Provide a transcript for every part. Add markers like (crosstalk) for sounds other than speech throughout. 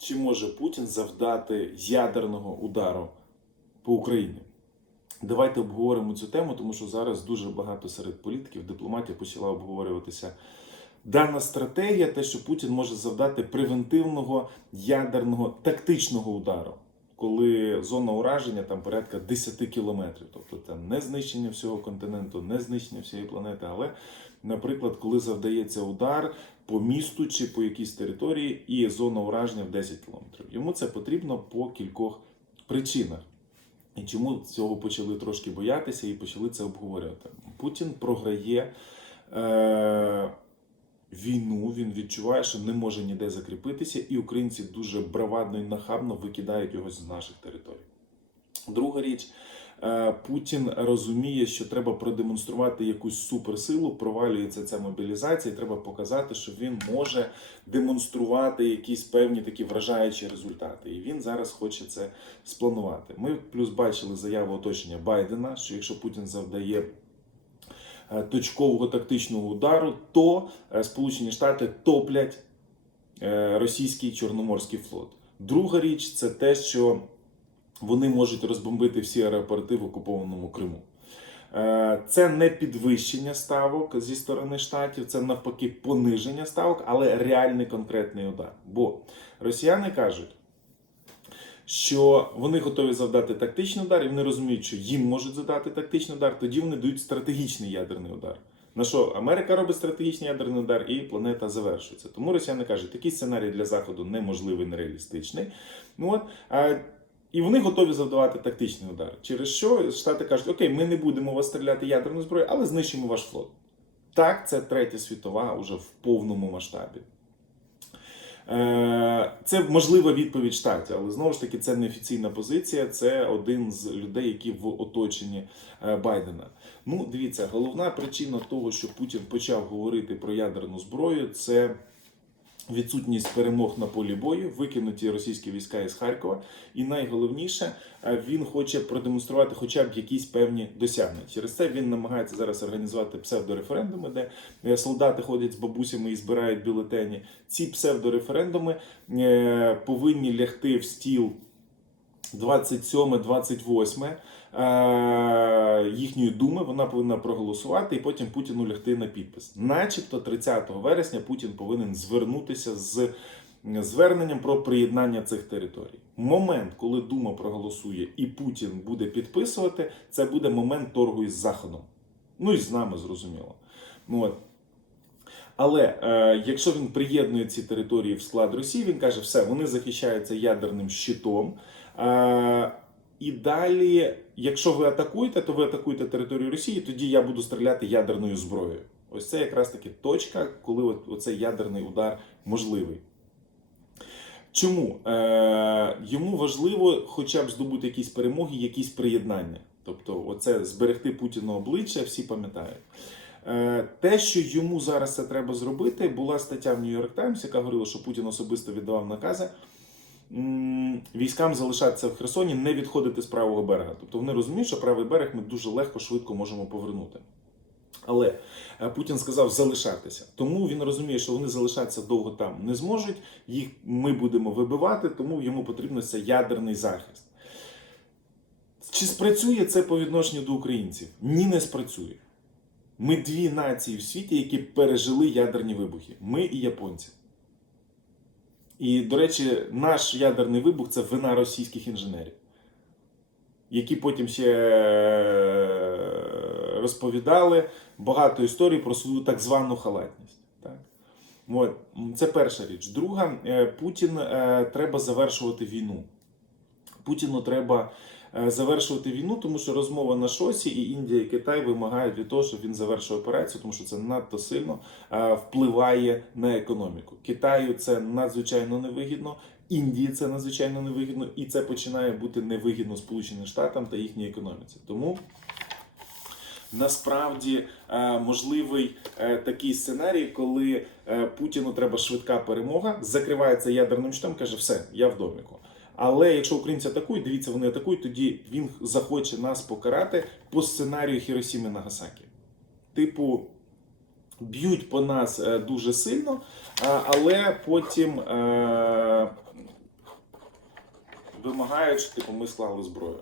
чи може Путін завдати ядерного удару по Україні? Давайте обговоримо цю тему, тому що зараз дуже багато серед політиків, дипломатів почала обговорюватися дана стратегія, те, що Путін може завдати превентивного ядерного тактичного удару, коли зона ураження там порядка 10 кілометрів. Тобто там не знищення всього континенту, не знищення всієї планети, але, наприклад, коли завдається удар по місту чи по якійсь території, і зона ураження в 10 кілометрів. Йому це потрібно по кількох причинах. І чому цього почали трошки боятися і почали це обговорювати? Путін програє е, війну, він відчуває, що не може ніде закріпитися, і українці дуже бравадно і нахабно викидають його з наших територій. Друга річ, е, Путін розуміє, що треба продемонструвати якусь суперсилу, провалюється ця мобілізація, і треба показати, що він може демонструвати якісь певні такі вражаючі результати. І він зараз хоче це спланувати. Ми плюс бачили заяву оточення Байдена, що якщо Путін завдає точкового тактичного удару, то е, Сполучені Штати топлять е, російський Чорноморський флот. Друга річ це те, що вони можуть розбомбити всі аеропорти в окупованому Криму. Е, Це не підвищення ставок зі сторони штатів, це навпаки пониження ставок, але реальний конкретний удар. Бо росіяни кажуть, що вони готові завдати тактичний удар, і вони розуміють, що їм можуть задати тактичний удар, тоді вони дають стратегічний ядерний удар. На що Америка робить стратегічний ядерний удар, і планета завершується. Тому росіяни кажуть, такий сценарій для заходу неможливий, нереалістичний. Ну от а, і вони готові завдавати тактичний удар. Через що Штати кажуть, окей, ми не будемо вас стріляти ядерною зброєю, але знищимо ваш флот. Так, це третя світова уже в повному масштабі. Е, Це можлива відповідь штатів, але знову ж таки це не офіційна позиція. Це один з людей, які в оточенні е, Байдена. Ну, дивіться, головна причина того, що Путін почав говорити про ядерну зброю, це відсутність перемог на полі бою, викинуті російські війська із Харкова. І найголовніше, е, він хоче продемонструвати хоча б якісь певні досягнення. Через це він намагається зараз організувати псевдореферендуми, де е, солдати ходять з бабусями і збирають бюлетені. Ці псевдореферендуми е, повинні лягти в стіл 27-28 е, їхньої думи, вона повинна проголосувати, і потім Путіну лягти на підпис. Начебто 30 вересня Путін повинен звернутися з зверненням про приєднання цих територій. Момент, коли Дума проголосує і Путін буде підписувати, це буде момент торгу із Заходом. Ну і з нами зрозуміло. От. Але е, якщо він приєднує ці території в склад Росії, він каже, все, вони захищаються ядерним щитом. Е, і далі, якщо ви атакуєте, то ви атакуєте територію Росії, тоді я буду стріляти ядерною зброєю. Ось це якраз таки точка, коли оцей ядерний удар можливий. Чому? Е, Йому важливо хоча б здобути якісь перемоги, якісь приєднання. Тобто, оце зберегти Путіна обличчя, всі пам'ятають. Е, Те, що йому зараз це треба зробити, була стаття в Нью-Йорк Таймс, яка говорила, що Путін особисто віддавав накази військам залишатися в Херсоні, не відходити з правого берега. Тобто вони розуміють, що правий берег ми дуже легко, швидко можемо повернути. Але е, Путін сказав залишатися. Тому він розуміє, що вони залишатися довго там не зможуть. Їх ми будемо вибивати, тому йому потрібен ядерний захист. Чи спрацює це по відношенню до українців? Ні, не спрацює. Ми дві нації в світі, які пережили ядерні вибухи. Ми і японці. І, до речі, наш ядерний вибух це вина російських інженерів, які потім ще е, розповідали багато історій про свою так звану халатність. Так? От. Це перша річ. Друга, е, Путін е, треба завершувати війну. Путіну треба завершувати війну, тому що розмова на шосі, і Індія і Китай вимагають від того, щоб він завершив операцію, тому що це надто сильно е, впливає на економіку. Китаю це надзвичайно невигідно. Індії це надзвичайно невигідно, і це починає бути невигідно Сполученим Штатам та їхній економіці. Тому насправді е, можливий е, такий сценарій, коли е, Путіну треба швидка перемога, закривається ядерним щитом, каже, все, я в доміку. Але якщо українці атакують, дивіться, вони атакують, тоді він захоче нас покарати по сценарію Хіросіми Нагасакі. Типу, б'ють по нас е, дуже сильно, але потім е, вимагають, що типу, ми склали зброю.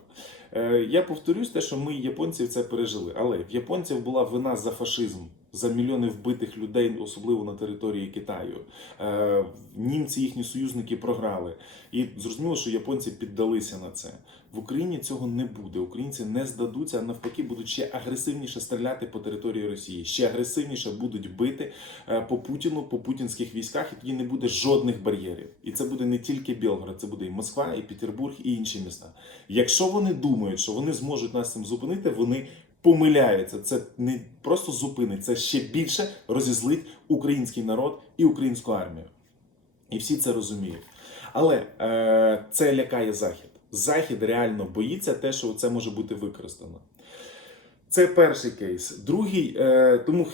Е, я повторюсь те, що ми, японці, це пережили. Але в японців була вина за фашизм, за мільйони вбитих людей, особливо на території Китаю. Е, німці, їхні союзники програли. І зрозуміло, що японці піддалися на це. В Україні цього не буде. Українці не здадуться, а навпаки, будуть ще агресивніше стріляти по території Росії, ще агресивніше будуть бити е, по Путіну, по путінських військах, і тоді не буде жодних бар'єрів. І це буде не тільки Білгород, це буде і Москва, і Петербург, і інші міста. Якщо вони думають, що вони зможуть нас цим зупинити, вони помиляються. Це не просто зупинить, це ще більше розізлить український народ і українську армію. І всі це розуміють. Але е, це лякає Захід. Захід реально боїться те, що це може бути використано. Це перший кейс. Другий, е, тому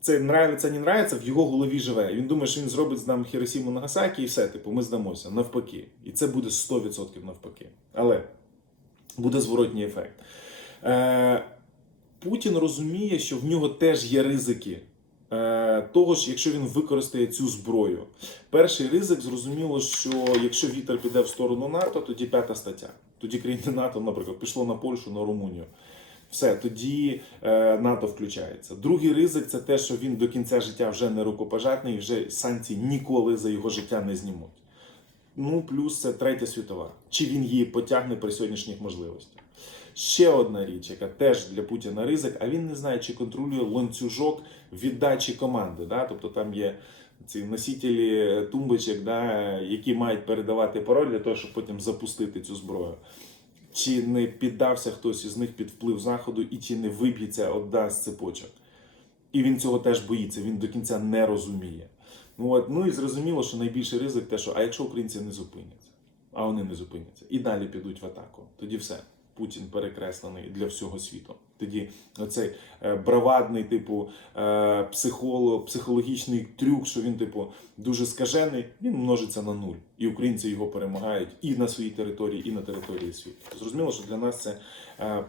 це нравиться, не нравиться, в його голові живе. Він думає, що він зробить з нами Хіросіму Нагасакі і все, типу, ми здамося навпаки. І це буде 100% навпаки. Але буде зворотній ефект. Е, Путін розуміє, що в нього теж є ризики. е, Того ж, якщо він використає цю зброю, перший ризик зрозуміло, що якщо вітер піде в сторону НАТО, тоді п'ята стаття. Тоді країни НАТО, наприклад, пішло на Польщу, на Румунію. Все, тоді е, НАТО включається. Другий ризик це те, що він до кінця життя вже не рукопожатний, і вже санкції ніколи за його життя не знімуть. Ну, плюс це третя світова. Чи він її потягне при сьогоднішніх можливостях? Ще одна річ, яка теж для Путіна ризик, а він не знає, чи контролює ланцюжок віддачі команди. Да? Тобто там є ці носителі тумбочок, да, які мають передавати пароль для того, щоб потім запустити цю зброю. Чи не піддався хтось із них під вплив заходу, і чи не виб'ється одна з цепочок. І він цього теж боїться, він до кінця не розуміє. Ну, от, ну і зрозуміло, що найбільший ризик те, що а якщо українці не зупиняться, а вони не зупиняться, і далі підуть в атаку, тоді все. Путін перекреслений для всього світу. Тоді оцей е, бравадний, типу, е, психолог, психологічний трюк, що він, типу, дуже скажений, він множиться на нуль. І українці його перемагають і на своїй території, і на території світу. Зрозуміло, що для нас це е,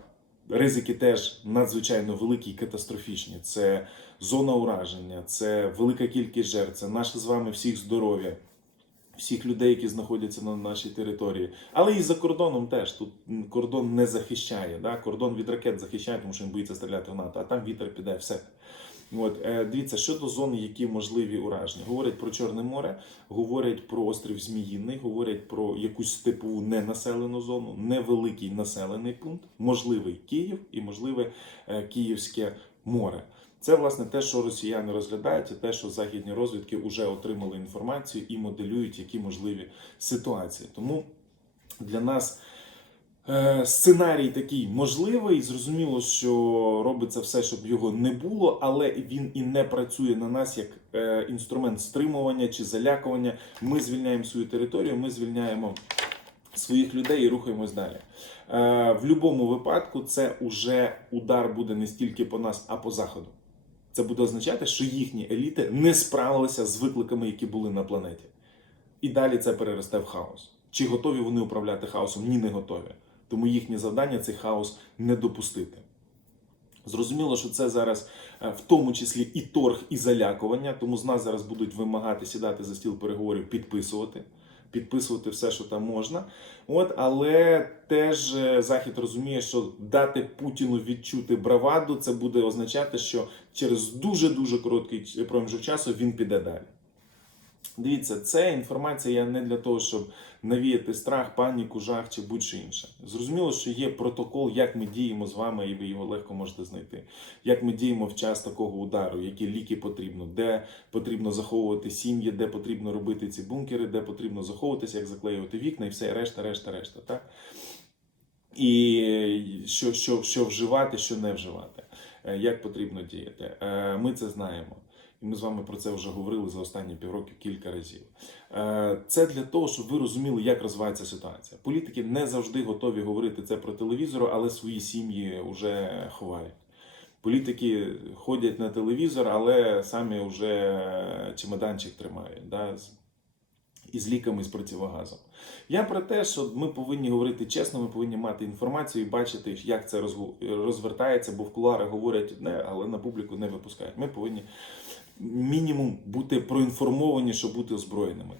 ризики теж надзвичайно великі і катастрофічні. Це зона ураження, це велика кількість жертв, це наше з вами всіх здоров'я всіх людей, які знаходяться на нашій території, але і за кордоном теж тут кордон не захищає. Да? Кордон від ракет захищає, тому що він боїться стріляти в НАТО, а там вітер піде все. От е, дивіться, щодо зон, які можливі ураження, говорять про Чорне море, говорять про острів Зміїний, говорять про якусь типову ненаселену зону, невеликий населений пункт, можливий Київ і можливе е, Київське море. Це власне те, що росіяни розглядають, і те, що західні розвідки вже отримали інформацію і моделюють які можливі ситуації. Тому для нас е, сценарій такий можливий. Зрозуміло, що робиться все, щоб його не було, але він і не працює на нас як е, інструмент стримування чи залякування. Ми звільняємо свою територію, ми звільняємо своїх людей і рухаємось далі. Е, в будь-якому випадку це уже удар буде не стільки по нас, а по заходу. Це буде означати, що їхні еліти не справилися з викликами, які були на планеті. І далі це переросте в хаос. Чи готові вони управляти хаосом? Ні, не готові. Тому їхнє завдання цей хаос не допустити. Зрозуміло, що це зараз е, в тому числі і торг, і залякування. Тому з нас зараз будуть вимагати сідати за стіл переговорів, підписувати, підписувати все, що там можна. От, але теж е, Захід розуміє, що дати Путіну відчути браваду, це буде означати, що через дуже дуже короткий проміжок часу він піде далі. Дивіться, це інформація не для того, щоб навіяти страх, паніку, жах чи будь-що інше. Зрозуміло, що є протокол, як ми діємо з вами, і ви його легко можете знайти. Як ми діємо в час такого удару, які ліки потрібно, де потрібно заховувати сім'ї, де потрібно робити ці бункери, де потрібно заховуватися, як заклеювати вікна і все, решта, решта, решта. Так? І що, що, що вживати, що не вживати, Е, як потрібно діяти. Е, Ми це знаємо. І ми з вами про це вже говорили за останні півроку кілька разів. Е, Це для того, щоб ви розуміли, як розвивається ситуація. Політики не завжди готові говорити це про телевізору, але свої сім'ї вже ховають. Політики ходять на телевізор, але самі вже чемоданчик тримають да, з, із ліками з противогазом. Я про те, що ми повинні говорити чесно, ми повинні мати інформацію і бачити, як це розвертається, бо в кулуарах говорять одне, але на публіку не випускають. Ми повинні мінімум бути проінформовані, щоб бути озброєними.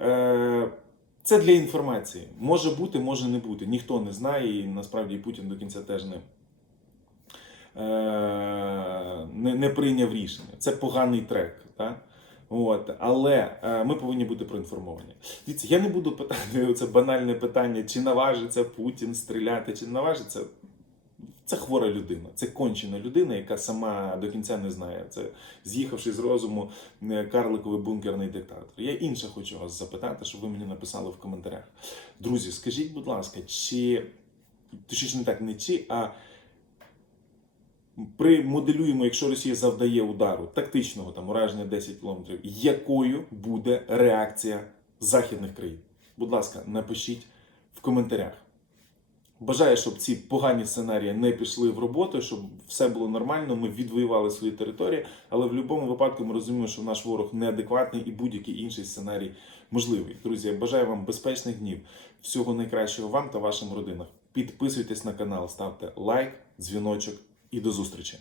Е, Це для інформації. Може бути, може не бути. Ніхто не знає, і насправді Путін до кінця теж не, е, не, не прийняв рішення. Це поганий трек. Так? От, але е, ми повинні бути проінформовані. Дивіться, я не буду питати (laughs) це банальне питання, чи наважиться Путін стріляти, чи не наважиться. Це хвора людина, це кончена людина, яка сама до кінця не знає. Це з'їхавши з розуму е, карликовий бункерний диктатор. Я інше хочу вас запитати, щоб ви мені написали в коментарях. Друзі, скажіть, будь ласка, чи точніше не так, не чи, а при моделюємо, якщо Росія завдає удару тактичного там ураження 10 кілометрів, якою буде реакція західних країн? Будь ласка, напишіть в коментарях. Бажаю, щоб ці погані сценарії не пішли в роботу, щоб все було нормально. Ми відвоювали свої території, але в будь-якому випадку ми розуміємо, що наш ворог неадекватний і будь-який інший сценарій можливий. Друзі, я бажаю вам безпечних днів, всього найкращого вам та вашим родинам. Підписуйтесь на канал, ставте лайк, дзвіночок і до зустрічі.